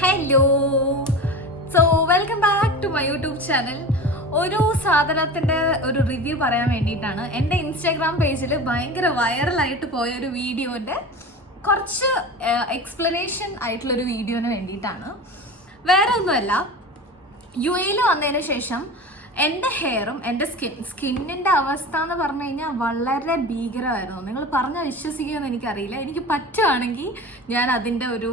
Hello, so welcome back to my YouTube channel. ഒരു സാധനത്തിൻ്റെ ഒരു റിവ്യൂ പറയാൻ വേണ്ടിയിട്ടാണ്. എൻ്റെ ഇൻസ്റ്റാഗ്രാം പേജിൽ ഭയങ്കര വൈറലായിട്ട് പോയ ഒരു വീഡിയോൻ്റെ കുറച്ച് എക്സ്പ്ലനേഷൻ ആയിട്ടുള്ളൊരു വീഡിയോന് വേണ്ടിയിട്ടാണ്. വേറെ ഒന്നുമല്ല, UAE വന്നതിന് ശേഷം എൻ്റെ ഹെയറും എൻ്റെ സ്കിന്നിൻ്റെ അവസ്ഥ എന്ന് പറഞ്ഞു കഴിഞ്ഞാൽ വളരെ ഭീകരമായിരുന്നു. നിങ്ങൾ പറഞ്ഞാൽ വിശ്വസിക്കുമെന്ന് എനിക്കറിയില്ല. എനിക്ക് പറ്റുവാണെങ്കിൽ ഞാൻ അതിൻ്റെ ഒരു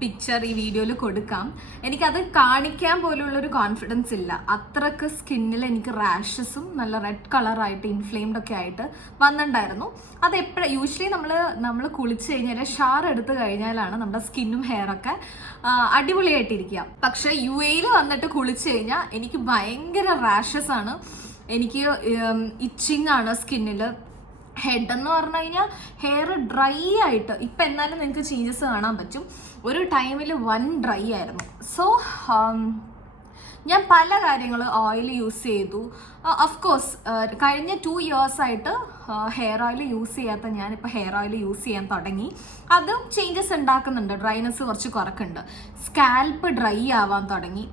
പിക്ചർ ഈ വീഡിയോയിൽ കൊടുക്കാം. എനിക്കത് കാണിക്കാൻ പോലുള്ളൊരു കോൺഫിഡൻസ് ഇല്ല. അത്രക്ക് സ്കിന്നിൽ എനിക്ക് റാഷസും നല്ല റെഡ് കളറായിട്ട് ഇൻഫ്ലെയിംഡ് ഒക്കെ ആയിട്ട് വന്നിട്ടുണ്ടായിരുന്നു. അത് യൂഷ്വലി നമ്മൾ കുളിച്ച് കഴിഞ്ഞാൽ ഷവർ എടുത്ത് കഴിഞ്ഞാലാണ് നമ്മുടെ സ്കിന്നും ഹെയറൊക്കെ അടിപൊളിയായിട്ടിരിക്കുക. പക്ഷെ UAE വന്നിട്ട് കുളിച്ച് കഴിഞ്ഞാൽ എനിക്ക് ഭയങ്കര റാഷസ് ആണ്. എനിക്ക് ഇച്ചിങ് ആണ് സ്കിന്നിൽ. ഹെഡ് എന്ന് പറഞ്ഞു കഴിഞ്ഞാൽ ഹെയർ ഡ്രൈ ആയിട്ട് ഇപ്പം എന്നാലും നിങ്ങൾക്ക് ചേഞ്ചസ് കാണാൻ പറ്റും. ഒരു ടൈമിൽ ഡ്രൈ ആയിരുന്നു. സോ ഞാൻ പല കാര്യങ്ങൾ ഓയിൽ യൂസ് ചെയ്തു. അഫ്കോഴ്സ് കഴിഞ്ഞ 2 years ആയിട്ട് ഹെയർ ഓയിൽ യൂസ് ചെയ്യാത്ത ഞാനിപ്പോൾ ഹെയർ ഓയിൽ യൂസ് ചെയ്യാൻ തുടങ്ങി. അതും ചേഞ്ചസ് ഉണ്ടാക്കുന്നുണ്ട്. ഡ്രൈനെസ് കുറച്ച് കുറക്കുന്നുണ്ട്. സ്കാൽപ്പ് ഡ്രൈ ആവാൻ തുടങ്ങി.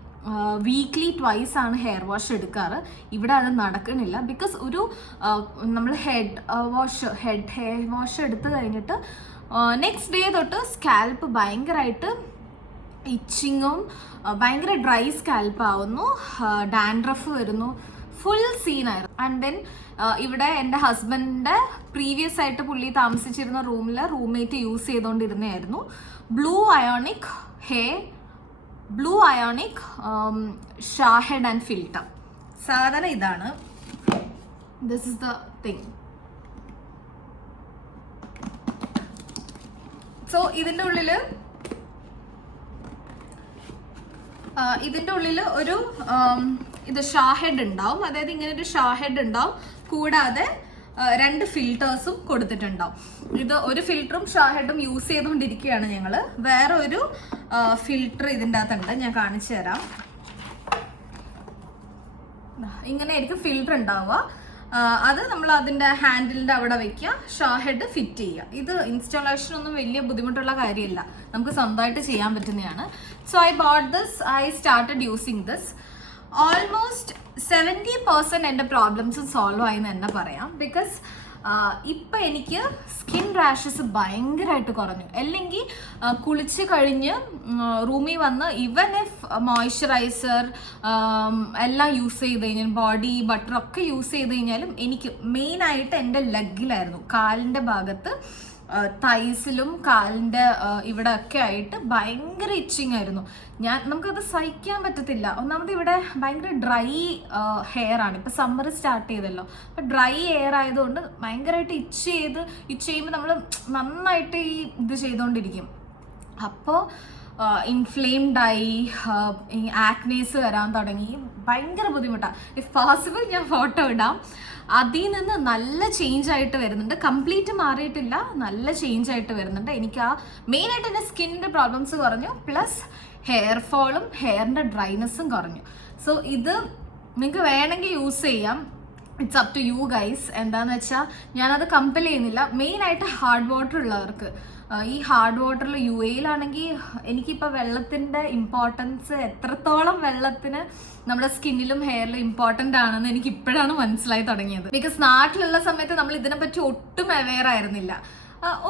വീക്ക്ലി 2 ആണ് ഹെയർ വാഷ് എടുക്കാറ്. ഇവിടെ അത് നടക്കണില്ല. ബിക്കോസ് ഒരു നമ്മൾ ഹെയർ വാഷ് എടുത്ത് കഴിഞ്ഞിട്ട് നെക്സ്റ്റ് ഡേ തൊട്ട് സ്കാൽപ്പ് ഭയങ്കരമായിട്ട് ഇച്ചിങ്ങും ഭയങ്കര ഡ്രൈ സ്കാൽപ്പ് ആവുന്നു, ഡാൻഡ്രഫ് വരുന്നു, ഫുൾ സീനായിരുന്നു. ആൻഡ് ദെൻ ഇവിടെ എൻ്റെ ഹസ്ബൻഡിൻ്റെ പ്രീവിയസ് ആയിട്ട് പുള്ളി താമസിച്ചിരുന്ന റൂമിൽ റൂംമേറ്റ് യൂസ് ചെയ്തുകൊണ്ടിരുന്നതായിരുന്നു blue ionic shower head and filter. സാധനം ഇതാണ്. This is the thing. So ഇതിൻ്റെ ഉള്ളിൽ ഒരു ഇത് ഷാഹെഡ് ഉണ്ടാവും. അതായത് ഇങ്ങനെ ഒരു ഷാഹെഡ് ഉണ്ടാവും. കൂടാതെ 2 ഫിൽറ്റേഴ്സും കൊടുത്തിട്ടുണ്ടാവും. ഇത് ഒരു ഫിൽറ്ററും ഷാഹെഡും യൂസ് ചെയ്തുകൊണ്ടിരിക്കുകയാണ് ഞങ്ങൾ. വേറെ ഒരു ഫിൽറ്റർ ഇതിൻ്റെ അകത്തുണ്ട്, ഞാൻ കാണിച്ചു തരാം. ഇങ്ങനെ ആയിരിക്കും ഫിൽറ്റർ ഉണ്ടാവുക. അത് നമ്മൾ അതിൻ്റെ ഹാൻഡിലിൻ്റെ അവിടെ വെക്കുക, ഷാഹെഡ് ഫിറ്റ് ചെയ്യുക. ഇത് ഇൻസ്റ്റാളേഷൻ ഒന്നും വലിയ ബുദ്ധിമുട്ടുള്ള കാര്യമല്ല, നമുക്ക് സ്വന്തമായിട്ട് ചെയ്യാൻ പറ്റുന്നതാണ്. So I boat this, I started using this. Almost 70% എൻ്റെ പ്രോബ്ലംസ് സോൾവ് ആയി എന്ന് തന്നെ പറയാം. ബിക്കോസ് ഇപ്പം എനിക്ക് സ്കിൻ റാഷസ് ഭയങ്കരമായിട്ട് കുറഞ്ഞു. അല്ലെങ്കിൽ കുളിച്ച് കഴിഞ്ഞ് റൂമിൽ വന്ന് ഈവൻ ഇഫ് മോയ്സ്ചറൈസർ എല്ലാം യൂസ് ചെയ്ത് കഴിഞ്ഞാൽ ബോഡി ബട്ടറൊക്കെ യൂസ് ചെയ്ത് കഴിഞ്ഞാലും എനിക്ക് മെയിനായിട്ട് എൻ്റെ ലെഗിലായിരുന്നു, കാലിൻ്റെ ഭാഗത്ത്, തൈസിലും കാലിൻ്റെ ഇവിടെ ഒക്കെ ആയിട്ട് ഭയങ്കര ഇച്ചിങ് ആയിരുന്നു. നമുക്കത് സഹിക്കാൻ പറ്റത്തില്ല. ഒന്നാമത് ഇവിടെ ഭയങ്കര ഡ്രൈ ഹെയർ ആണ്. ഇപ്പം സമ്മർ സ്റ്റാർട്ട് ചെയ്തല്ലോ, അപ്പം ഡ്രൈ ഹെയർ ആയതുകൊണ്ട് ഭയങ്കരമായിട്ട് ഇച്ച് ചെയ്യുമ്പോൾ നമ്മൾ നന്നായിട്ട് ഇത് ചെയ്തുകൊണ്ടിരിക്കും. അപ്പോൾ ഇൻഫ്ലെയിംഡായി ആക്നേസ് വരാൻ തുടങ്ങി. ഭയങ്കര ബുദ്ധിമുട്ടാണ്. ഇഫ് പോസിബിൾ ഞാൻ ഫോട്ടോ ഇടാം. അതിൽ നിന്ന് നല്ല ചേഞ്ച് ആയിട്ട് വരുന്നുണ്ട്. കംപ്ലീറ്റ് മാറിയിട്ടില്ല, നല്ല ചേഞ്ച് ആയിട്ട് വരുന്നുണ്ട്. എനിക്ക് മെയിനായിട്ട് എൻ്റെ സ്കിന്നിൻ്റെ പ്രോബ്ലംസ് കുറഞ്ഞു, പ്ലസ് ഹെയർ ഫോളും ഹെയറിൻ്റെ ഡ്രൈനെസ്സും കുറഞ്ഞു. സോ ഇത് നിങ്ങൾക്ക് വേണമെങ്കിൽ യൂസ് ചെയ്യാം. It's up to you guys. എന്താണെന്ന് വെച്ചാൽ ഞാനത് കമ്പൽ ചെയ്യുന്നില്ല. മെയിനായിട്ട് ഹാർഡ് വാട്ടർ ഉള്ളവർക്ക്. ഈ ഹാർഡ് വാട്ടറിൽ UAE എനിക്കിപ്പോൾ വെള്ളത്തിൻ്റെ ഇമ്പോർട്ടൻസ്, എത്രത്തോളം വെള്ളത്തിന് നമ്മുടെ സ്കിന്നിലും ഹെയറിലും ഇമ്പോർട്ടൻ്റ് ആണെന്ന് എനിക്ക് ഇപ്പോഴാണ് മനസ്സിലായി തുടങ്ങിയത്. ബിക്കോസ് നാട്ടിലുള്ള സമയത്ത് നമ്മൾ ഇതിനെപ്പറ്റി ഒട്ടും അവെയർ ആയിരുന്നില്ല.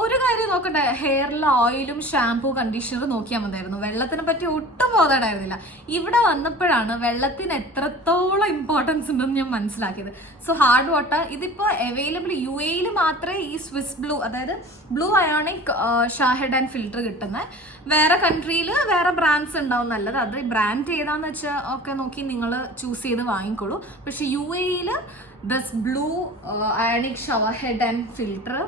ഒരു കാര്യം നോക്കട്ടെ, ഹെയറിൽ ഓയിലും ഷാംപൂ കണ്ടീഷണർ നോക്കിയാൽ മതിയായിരുന്നു. വെള്ളത്തിനെ പറ്റി ഒട്ടും ബോധേഡായിരുന്നില്ല. ഇവിടെ വന്നപ്പോഴാണ് വെള്ളത്തിന് എത്രത്തോളം ഇമ്പോർട്ടൻസ് ഉണ്ടെന്ന് ഞാൻ മനസ്സിലാക്കിയത്. സോ ഹാർഡ് വാട്ടർ ഇതിപ്പോൾ അവൈലബിൾ UAE മാത്രമേ ഈ സ്വിസ് ബ്ലൂ, അതായത് blue ionic shower head and filter കിട്ടുന്നത്. വേറെ കൺട്രിയിൽ വേറെ ബ്രാൻഡ്സ് ഉണ്ടാവും നല്ലത്. അത് ബ്രാൻഡ് ഏതാന്ന് വെച്ചാൽ ഒക്കെ നോക്കി നിങ്ങൾ ചൂസ് ചെയ്ത് വാങ്ങിക്കോളൂ. പക്ഷെ UAE this blue ionic shower head and filter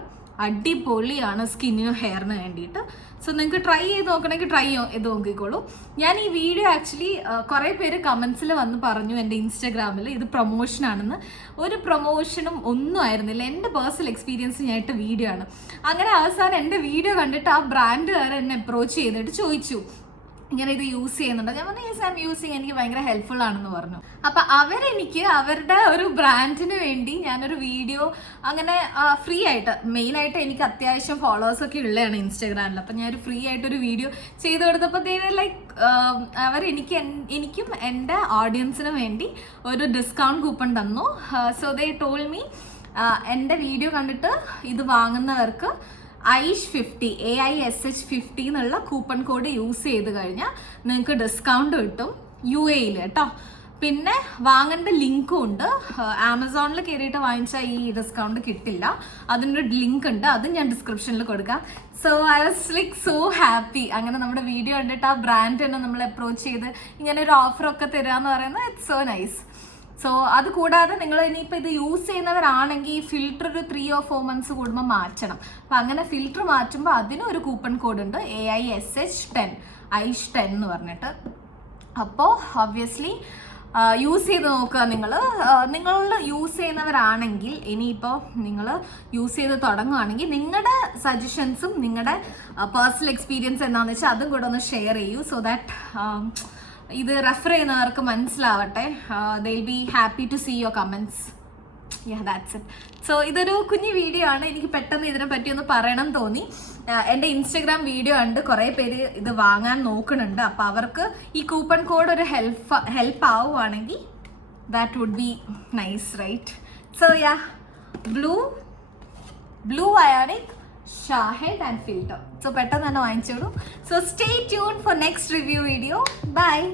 അടിപൊളിയാണ് സ്കിന്നിനും ഹെയറിന് വേണ്ടിയിട്ട്. സോ നിങ്ങൾക്ക് ട്രൈ ചെയ്ത് നോക്കണമെങ്കിൽ ട്രൈ ചെയ്ത് നോക്കിക്കോളൂ. ഞാൻ ഈ വീഡിയോ ആക്ച്വലി കുറേ പേര് കമൻസിൽ വന്ന് പറഞ്ഞു എൻ്റെ ഇൻസ്റ്റാഗ്രാമിൽ ഇത് പ്രൊമോഷനാണെന്ന്. ഒരു പ്രൊമോഷനും ഒന്നും ആയിരുന്നില്ല. എൻ്റെ പേഴ്സണൽ എക്സ്പീരിയൻസ് ഞാൻ ഇട്ട വീഡിയോ ആണ്. അങ്ങനെ അവസാനം എൻ്റെ വീഡിയോ കണ്ടിട്ട് ആ ബ്രാൻഡുകാർ എന്നെ അപ്രോച്ച് ചെയ്തിട്ട് ചോദിച്ചു, ഇങ്ങനെ ഇത് യൂസ് ചെയ്യുന്നുണ്ട്. ഞാൻ പറഞ്ഞു യെസ് ഐ എം യൂസിങ്, എനിക്ക് ഭയങ്കര ഹെൽപ്ഫുൾ ആണെന്ന് പറഞ്ഞു. അപ്പൊ അവരെനിക്ക് അവരുടെ ഒരു ബ്രാൻഡിന് വേണ്ടി ഞാനൊരു വീഡിയോ അങ്ങനെ ഫ്രീ ആയിട്ട്, മെയിൻ ആയിട്ട് എനിക്ക് അത്യാവശ്യം ഫോളോവേഴ്സ് ഒക്കെ ഉള്ളതാണ് ഇൻസ്റ്റാഗ്രാമിൽ. അപ്പൊ ഞാനൊരു ഫ്രീ ആയിട്ടൊരു വീഡിയോ ചെയ്ത് കൊടുത്തപ്പോൾ ലൈക്ക് എനിക്കും എൻ്റെ ഓഡിയൻസിന് വേണ്ടി ഒരു ഡിസ്കൗണ്ട് കൂപ്പൺ തന്നു. സോ ദേ ടോൾ മീ എൻ്റെ വീഡിയോ കണ്ടിട്ട് ഇത് വാങ്ങുന്നവർക്ക് AISH50 AISH50 എന്നുള്ള കൂപ്പൺ കോഡ് യൂസ് ചെയ്ത് കഴിഞ്ഞാൽ നിങ്ങൾക്ക് ഡിസ്കൗണ്ട് കിട്ടും UAE കേട്ടോ. പിന്നെ വാങ്ങേണ്ട ലിങ്കും ഉണ്ട്. ആമസോണിൽ കയറിയിട്ട് വാങ്ങിച്ചാൽ ഈ ഡിസ്കൗണ്ട് കിട്ടില്ല. അതിനൊരു ലിങ്ക് ഉണ്ട്, അത് ഞാൻ ഡിസ്ക്രിപ്ഷനിൽ കൊടുക്കാം. So I was like so happy. അങ്ങനെ നമ്മുടെ വീഡിയോ കണ്ടിട്ട് ആ ബ്രാൻഡ് തന്നെ നമ്മൾ അപ്രോച്ച് ചെയ്ത് ഇങ്ങനെ ഒരു ഓഫറൊക്കെ തരിക എന്ന് പറയുന്നത് ഇറ്റ്സ് സോ നൈസ്. സോ അത് കൂടാതെ നിങ്ങൾ ഇനിയിപ്പോൾ ഇത് യൂസ് ചെയ്യുന്നവരാണെങ്കിൽ ഈ ഫിൽറ്റർ ഒരു 3 or 4 months കൂടുമ്പോൾ മാറ്റണം. അപ്പം അങ്ങനെ ഫിൽറ്റർ മാറ്റുമ്പോൾ അതിനും ഒരു കൂപ്പൺ കോഡ് ഉണ്ട്, AISH10 എന്ന് പറഞ്ഞിട്ട്. അപ്പോൾ ഒബ്വിയസ്ലി യൂസ് ചെയ്ത് നോക്കുക. നിങ്ങൾ യൂസ് ചെയ്യുന്നവരാണെങ്കിൽ, ഇനിയിപ്പോൾ നിങ്ങൾ യൂസ് ചെയ്ത് തുടങ്ങുകയാണെങ്കിൽ നിങ്ങളുടെ സജഷൻസും നിങ്ങളുടെ പേഴ്സണൽ എക്സ്പീരിയൻസ് എന്താണെന്ന് വെച്ചാൽ അതും കൂടെ ഒന്ന് ഷെയർ ചെയ്യൂ. സോ ദാറ്റ് ഇത് റെഫർ ചെയ്യുന്നവർക്ക് മനസ്സിലാവട്ടെ. They will be happy to see your comments. That's it. So ഇതൊരു കുഞ്ഞു വീഡിയോ ആണ്. എനിക്ക് പെട്ടെന്ന് ഇതിനെ പറ്റി ഒന്ന് പറയണം തോന്നി. എൻ്റെ ഇൻസ്റ്റഗ്രാം വീഡിയോ കണ്ട് കുറേ പേര് ഇത് വാങ്ങാൻ നോക്കുന്നുണ്ട്. അപ്പോൾ അവർക്ക് ഈ കൂപ്പൺ കോഡ് ഒരു ഹെൽപ്പ് ആവുകയാണെങ്കിൽ that would be nice, right? So blue ionic Shahid and filter. So പെട്ടെന്ന് തന്നെ വാങ്ങിച്ചോളൂ. So stay tuned for next review video. Bye.